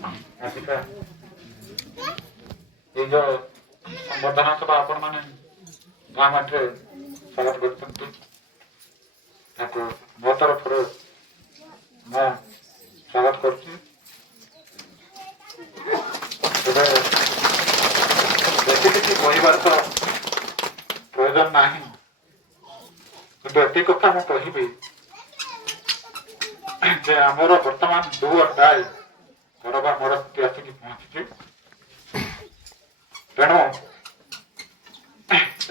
ଆସିକା ଏଇ ଯୋଉ ସମ୍ବର୍ଦ୍ଧନା ସଭା ଆପଣ ମାନେ ଗାଁ ମାଠରେ ସ୍ୱାଗତ କରୁଛନ୍ତି ତାକୁ ମୋ ତରଫରୁ ମୁଁ ସ୍ୱାଗତ କରୁଛି। ତେବେ ବେଶୀ କିଛି କହିବାର ତ ପ୍ରয়োଜନ ନାହିଁ, କିନ୍ତୁ ଏତିକି କଥା ମୁଁ କହିବି ଯେ ଆମର ବର୍ତ୍ତମାନ ଡୁ ଅର୍ ଡାଇ ବରବା ମୋର ସ୍ଥିତି ଆସିକି ପହଞ୍ଚିଛି। ତେଣୁ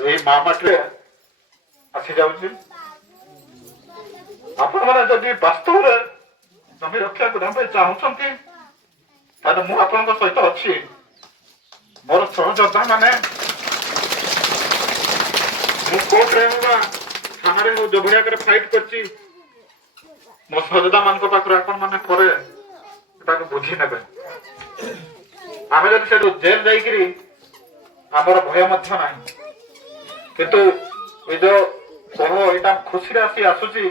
ଏଇ ମାମାଟିରେ ଆସିଯାଉଛି। ଆପଣମାନେ ଯଦି ବାସ୍ତବରେ ଜମି ରକ୍ଷା କରିବା ପାଇଁ ଚାହୁଁଛନ୍ତି ତାହେଲେ ମୁଁ ଆପଣଙ୍କ ସହିତ ଅଛି। ମୋର ସହଯୋଦ୍ଧା ମାନେ ମୁଁ କୋର୍ଟରେ ହଉ ବା ଥାନାରେ ହଉ ଯୋଭଳି ଆଗରେ ଫାଇଟ୍ କରିଛି, ମୋ ସହଯୋଦ୍ଧା ମାନଙ୍କ ପାଖରେ ଆପଣ ମାନେ ପରେ ଏଟାକୁ ବୁଝି ନେବେ। ଆମେ ଯଦି ସେଠୁ ଜେଲ ଯାଇକିରି ଆମର ଭୟ ମଧ୍ୟ ନାହିଁ, କିନ୍ତୁ ଏ ଯୋଉ କହ ଏଇଟା ଖୁସିରେ ଆସୁଛି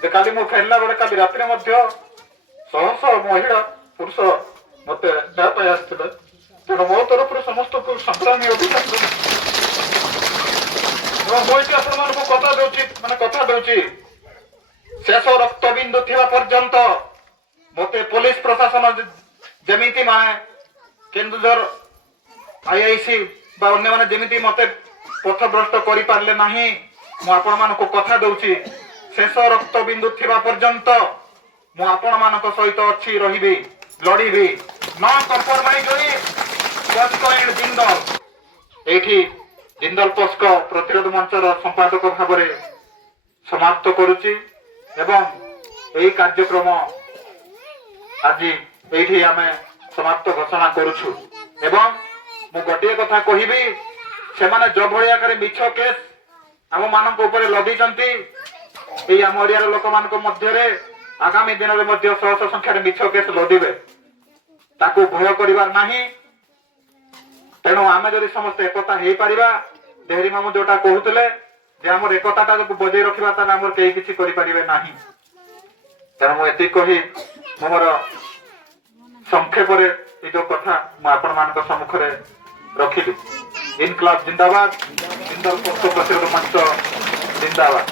ଯେ କାଲି ମୁଁ ଫେରିଲା ବେଳେ କାଲି ରାତିରେ ମଧ୍ୟ ଶହ ଶହ ମହିଳା ପୁରୁଷ ମତେ ଦେହ ପାଇଁ ଆସିଥିଲେ। ତେଣୁ ମୋ ତରଫରୁ ସମସ୍ତଙ୍କୁ ସଂଗ୍ରାମୀ ଅଭିଯାନ ମୁଁ ଏଠି ଆପଣମାନଙ୍କୁ କଥା ଦଉଛି ଶେଷ ରକ୍ତ ବିନ୍ଦୁ ଥିବା ପର୍ଯ୍ୟନ୍ତ ମତେ ପୋଲିସ ପ୍ରଶାସନ ଯେମିତି ମାନେ କେନ୍ଦୁଝର ଆଇଆଇସି ବା ଅନ୍ୟମାନେ ଯେମିତି ମତେ ପଥଭ୍ରଷ୍ଟ କରିପାରିଲେ ନାହିଁ, ମୁଁ ଆପଣମାନଙ୍କୁ କଥା ଦଉଛି ଶେଷ ରକ୍ତ ବିନ୍ଦୁ ଥିବା ପର୍ଯ୍ୟନ୍ତ ମୁଁ ଆପଣମାନଙ୍କ ସହିତ ଅଛି, ରହିବି, ଲଢିବି। ନନ୍ କମ୍ପ୍ରମାଇଜ୍ ଜିନ୍ଦଲ ଏଇଠି ଜିନ୍ଦଲ ପସ୍କ ପ୍ରତିରୋଧ ମଞ୍ଚର ସମ୍ପାଦକ ଭାବରେ ସମାପ୍ତ କରୁଛି ଏବଂ ଏହି କାର୍ଯ୍ୟକ୍ରମ ଆଜି ଏଇଠି ଆମେ ସମାପ୍ତ ଘୋଷଣା କରୁଛୁ। ଏବଂ ମୁଁ ଗୋଟିଏ କଥା କହିବି, ସେମାନେ ଯୋଭଳି ଆକାରରେ ମିଛ କେସ୍ ଆମ ମାନଙ୍କ ଉପରେ ଲଦିଛନ୍ତି, ଏଇ ଆମ ଏରିଆର ଲୋକମାନଙ୍କ ମଧ୍ୟରେ ଆଗାମୀ ଦିନରେ ମଧ୍ୟ ଶହ ଶହ ସଂଖ୍ୟାରେ ମିଛ କେସ୍ ଲଦିବେ। ତାକୁ ଭୟ କରିବାର ନାହିଁ। ତେଣୁ ଆମେ ଯଦି ସମସ୍ତେ ଏକତା ହେଇପାରିବା, ଦେହରୀ ମାମୁ ଯୋଉଟା କହୁଥିଲେ ଯେ ଆମର ଏକତାଟାକୁ ବଜେଇ ରଖିବା, ତାହେଲେ ଆମର କେହି କିଛି କରିପାରିବେ ନାହିଁ। ତେଣୁ ମୁଁ ଏତିକି କହି ମୁଁ ମୋର ସଂକ୍ଷେପରେ ଏଇ ଯୋଉ କଥା ମୁଁ ଆପଣମାନଙ୍କ ସମ୍ମୁଖରେ ରଖିଲି। ଇନକ୍ଲାବ ଜିନ୍ଦାବାଦ, ଜିନ୍ଦଲ ପସ୍କ ପ୍ରତିରୋଧ ମଞ୍ଚ ଜିନ୍ଦାବାଦ।